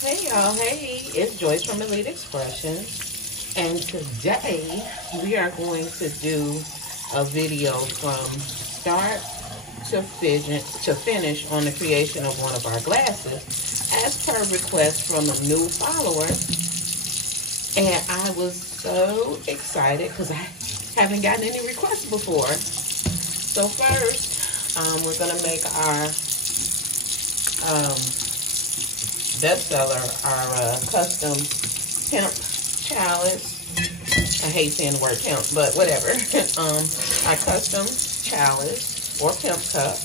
Hey y'all, hey, it's Joyce from Elite Expressions, and today we are going to do a video from start to finish on the creation of one of our glasses as per request from a new follower. And I was so excited because I haven't gotten any requests before. So first, we're gonna make our bestseller, our custom Pimp chalice. I hate saying the word pimp, but whatever. Our custom chalice or pimp cup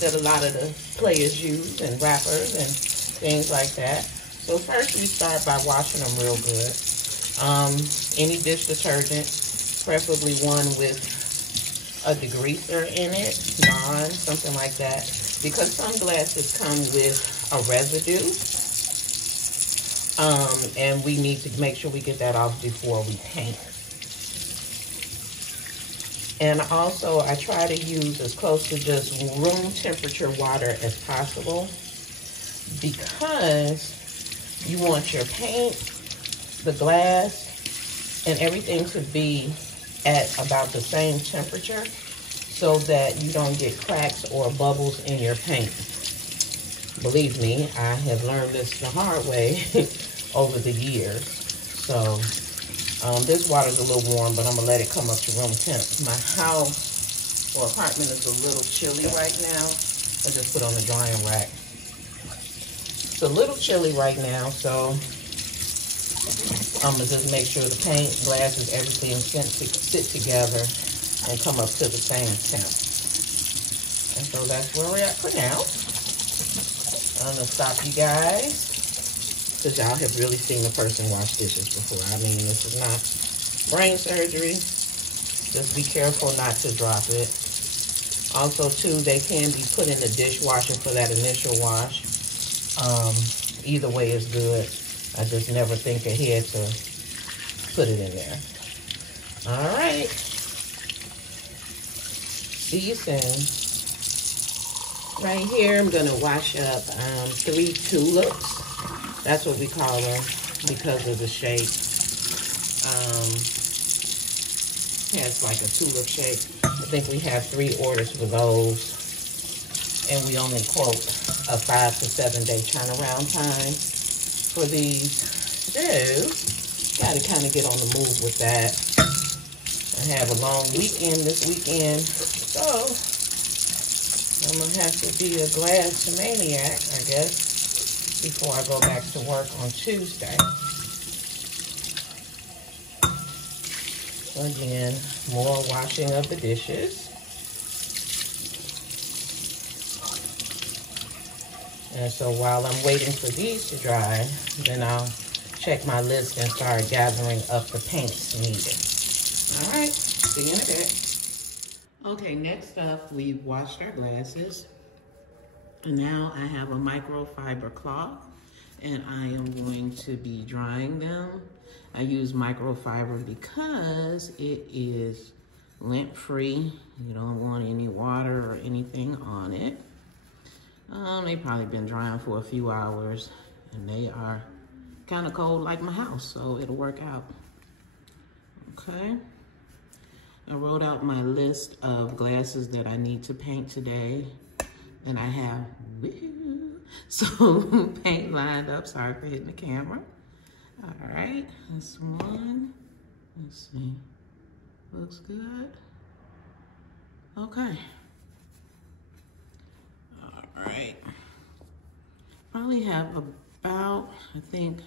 that a lot of the players use and rappers and things like that. So first we start by washing them real good. Any dish detergent, preferably one with a degreaser in it, Dawn, something like that, because some glasses come with a residue, and we need to make sure we get that off before we paint. And also I try to use as close to just room temperature water as possible, because you want your paint, the glass, and everything to be at about the same temperature so that you don't get cracks or bubbles in your paint. Believe me, I have learned this the hard way over the years. So this water's a little warm, but I'm gonna let it come up to room temp. My house or apartment is a little chilly right now. I just put on the drying rack. It's a little chilly right now, so I'm gonna just make sure the paint, glasses, everything sit together and come up to the same temp. And so that's where we're at for now. I'm gonna stop you guys, because y'all have really seen a person wash dishes before. I mean, this is not brain surgery. Just be careful not to drop it. Also, too, they can be put in the dishwasher for that initial wash. Either way is good. I just never think ahead to put it in there. All right. See you soon. Right here, I'm gonna wash up 3 tulips. That's what we call them because of the shape. Yeah, it's like a tulip shape. I think we have 3 orders for those. And we only quote a 5 to 7 day turnaround time for these. So, gotta kind of get on the move with that. I have a long weekend this weekend, so I'm gonna have to be a glass maniac, I guess, before I go back to work on Tuesday. So again, more washing of the dishes. And so while I'm waiting for these to dry, then I'll check my list and start gathering up the paints needed. All right, see you in a bit. Okay, next up, we've washed our glasses. And now I have a microfiber cloth, and I am going to be drying them. I use microfiber because it is lint-free. You don't want any water or anything on it. They've probably been drying for a few hours, and they are kind of cold like my house, so it'll work out. Okay. I wrote out my list of glasses that I need to paint today, and I have so paint lined up. Sorry for hitting the camera. All right, that's one. Let's see. Looks good. Okay. All right. Probably have about, I think,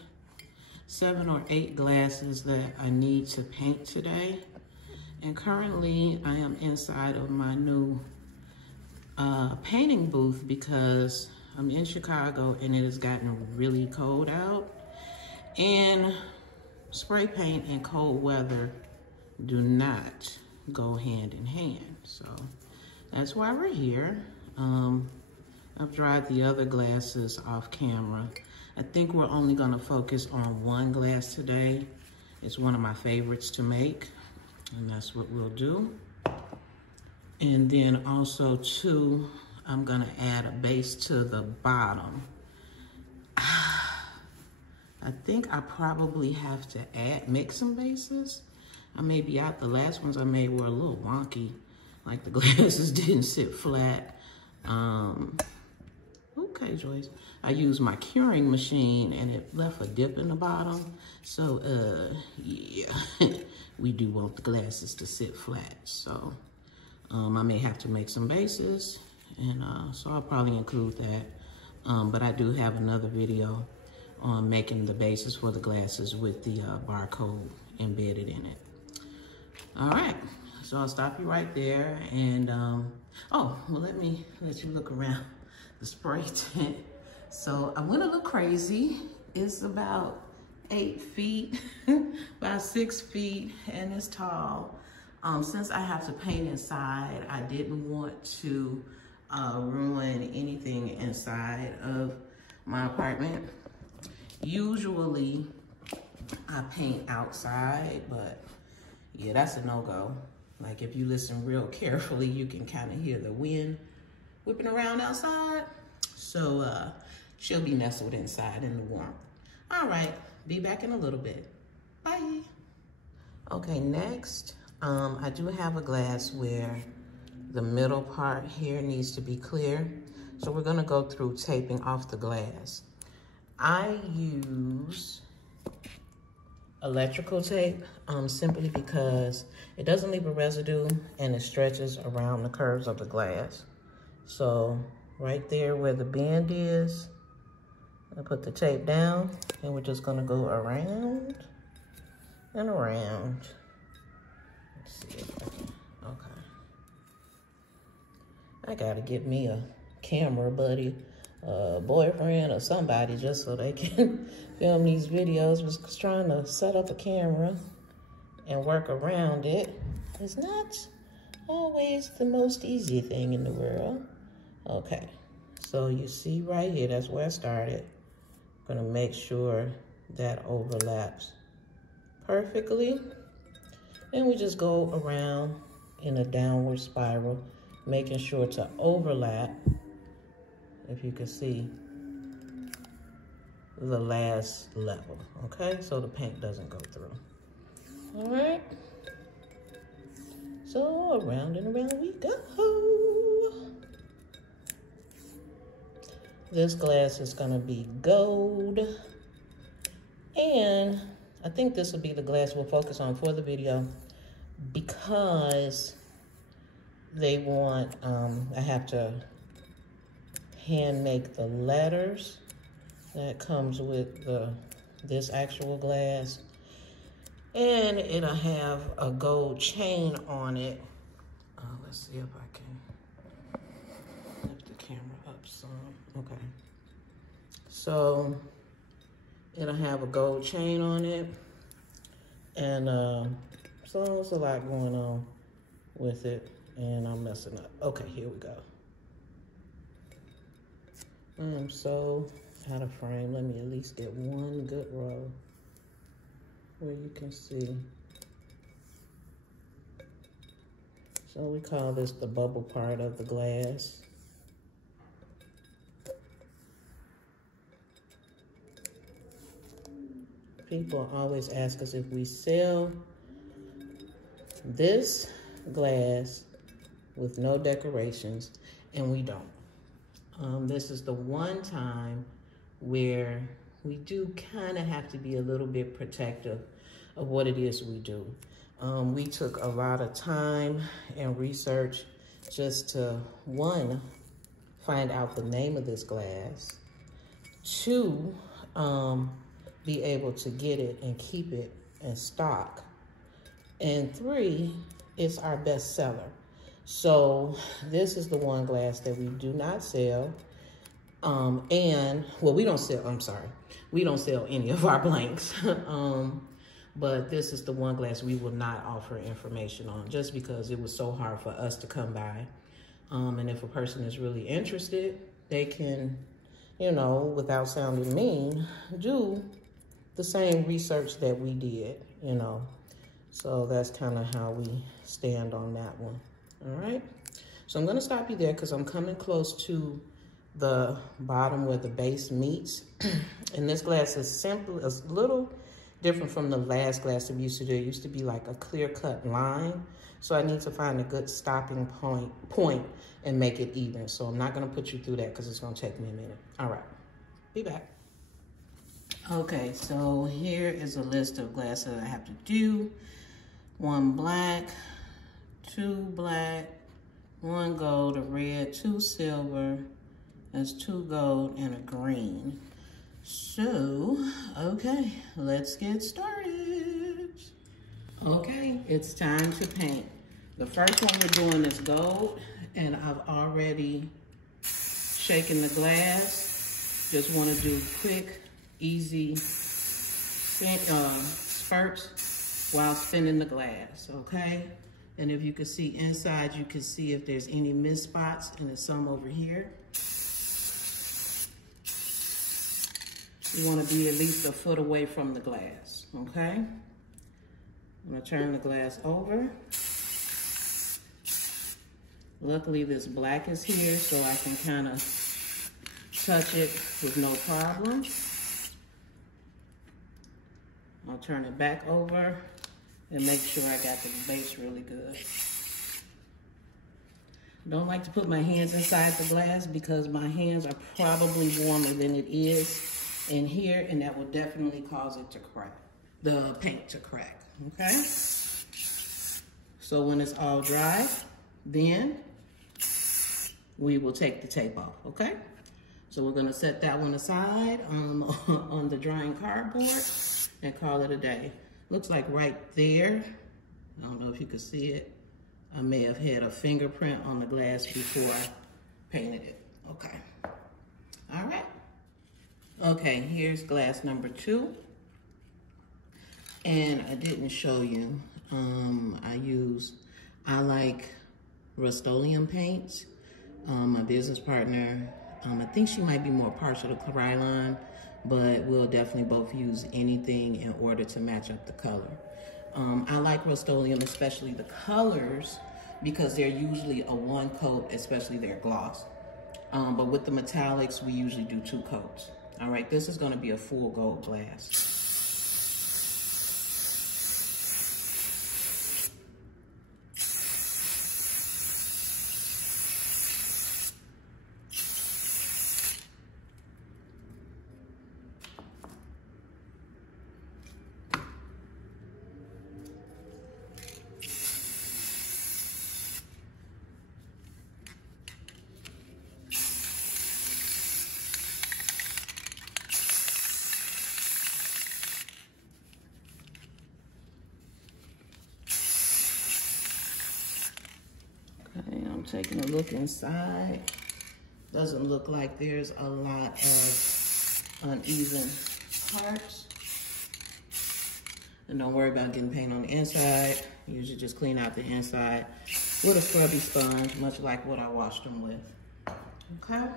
7 or 8 glasses that I need to paint today. And currently I am inside of my new painting booth because I'm in Chicago and it has gotten really cold out. And spray paint and cold weather do not go hand in hand. So that's why we're here. I've dried the other glasses off camera. I think we're only gonna focus on one glass today. It's one of my favorites to make, and that's what we'll do. And then also too, I'm gonna add a base to the bottom. I think I probably have to mix some bases. I may be out. The last ones I made were a little wonky. Like the glasses didn't sit flat. Okay, Joyce. I used my curing machine and it left a dip in the bottom. So, yeah, we do want the glasses to sit flat. So, I may have to make some bases, and so I'll probably include that. But I do have another video on making the bases for the glasses with the barcode embedded in it. All right, so I'll stop you right there. And, oh, well, let me let you look around the spray tent. So I went a little crazy. It's about 8 feet, about 6 feet, and it's tall. Since I have to paint inside, I didn't want to ruin anything inside of my apartment. Usually I paint outside, but yeah, that's a no-go. Like if you listen real carefully, you can kind of hear the wind whipping around outside. So she'll be nestled inside in the warmth. All right, be back in a little bit. Bye. Okay, next, I do have a glass where the middle part here needs to be clear. So we're gonna go through taping off the glass. I use electrical tape simply because it doesn't leave a residue and it stretches around the curves of the glass. So right there where the bend is, I put the tape down and we're just gonna go around and around. Let's see if I can, okay. I gotta get me a camera buddy, boyfriend or somebody just so they can film these videos. Was trying to set up a camera and work around it. It's not always the most easy thing in the world. Okay, so you see right here, that's where I started. I'm gonna make sure that overlaps perfectly. And we just go around in a downward spiral, making sure to overlap, if you can see, the last level, okay? So the paint doesn't go through. All right, so around and around we go. This glass is gonna be gold, and I think this will be the glass we'll focus on for the video because they want, I have to hand make the letters that comes with this actual glass, and it'll have a gold chain on it. Let's see if I can lift the camera up some. Okay, so it'll have a gold chain on it, and so there's a lot going on with it, and I'm messing up. Okay, here we go. I'm so out of frame. Let me at least get one good row where you can see. So we call this the bubble part of the glass. People always ask us if we sell this glass with no decorations, and we don't. This is the one time where we do kind of have to be a little bit protective of what it is we do. We took a lot of time and research just to, one, find out the name of this glass, two, be able to get it and keep it in stock, and three, it's our best seller. So this is the one glass that we do not sell. And, well, we don't sell, I'm sorry. We don't sell any of our blanks. But this is the one glass we will not offer information on just because it was so hard for us to come by. And if a person is really interested, they can, you know, without sounding mean, do the same research that we did, you know. So that's kind of how we stand on that one. All right, so I'm gonna stop you there because I'm coming close to the bottom where the base meets. And this glass is simple, a little different from the last glass that we used to do. It used to be like a clear-cut line. So I need to find a good stopping point and make it even. So I'm not gonna put you through that because it's gonna take me a minute. All right, be back. Okay, so here is a list of glasses I have to do. 1 black, 2 black, 1 gold, a red, 2 silver, that's 2 gold and a green. So, okay, let's get started. Okay, it's time to paint. The first one we're doing is gold, and I've already shaken the glass. Just want to do quick, easy spurts while spinning the glass, okay? And if you can see inside, you can see if there's any mist spots, and there's some over here. You want to be at least a foot away from the glass, okay? I'm gonna turn the glass over. Luckily, this black is here, so I can kind of touch it with no problem. I'll turn it back over and make sure I got the base really good. Don't like to put my hands inside the glass because my hands are probably warmer than it is in here, and that will definitely cause it to crack, the paint to crack, okay? So when it's all dry, then we will take the tape off, okay? So we're gonna set that one aside on the drying cardboard and call it a day. Looks like right there, I don't know if you can see it, I may have had a fingerprint on the glass before I painted it. Okay, all right. Okay, here's glass number 2. And I didn't show you, I like Rust-Oleum paints. My business partner, I think she might be more partial to Krylon, but we'll definitely both use anything in order to match up the color. I like Rust-Oleum, especially the colors, because they're usually a 1 coat, especially their gloss. But with the metallics, we usually do 2 coats. All right, this is gonna be a full gold glass. Taking a look inside. Doesn't look like there's a lot of uneven parts. And don't worry about getting paint on the inside. Usually just clean out the inside with a scrubby sponge, much like what I washed them with. Okay.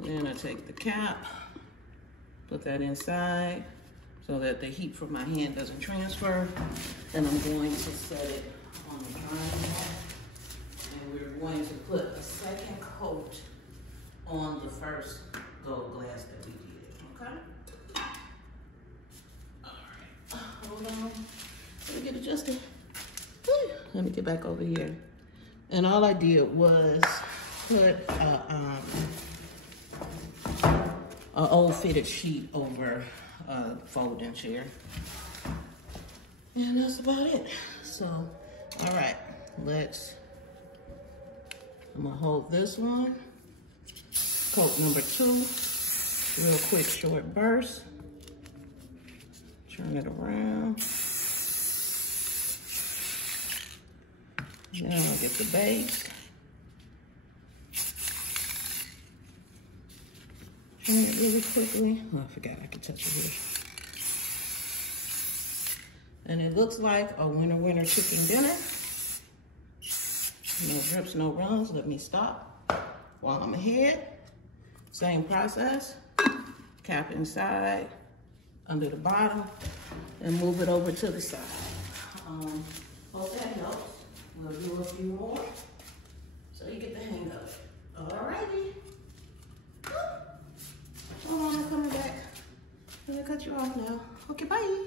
Then I take the cap, put that inside so that the heat from my hand doesn't transfer. And I'm going to set it on the drying mat, and we're going to put a second coat on the first gold glass that we did, okay? All right, hold on, let me get adjusted. Let me get back over here. And all I did was put an old fitted sheet over a folding chair. And that's about it. So, all right, I'm gonna hold this one, coat number 2, real quick short burst. Turn it around. Now I'll get the base. Turn it really quickly. Oh, I forgot I could touch it here. And it looks like a winter chicken dinner. No drips, no runs. Let me stop while I'm ahead. Same process. Cap inside, under the bottom, and move it over to the side. Hope that helps. We'll do a few more. So you get the hang of it. Alrighty. Hold on, I'm coming back. I'm gonna cut you off now. Okay, bye.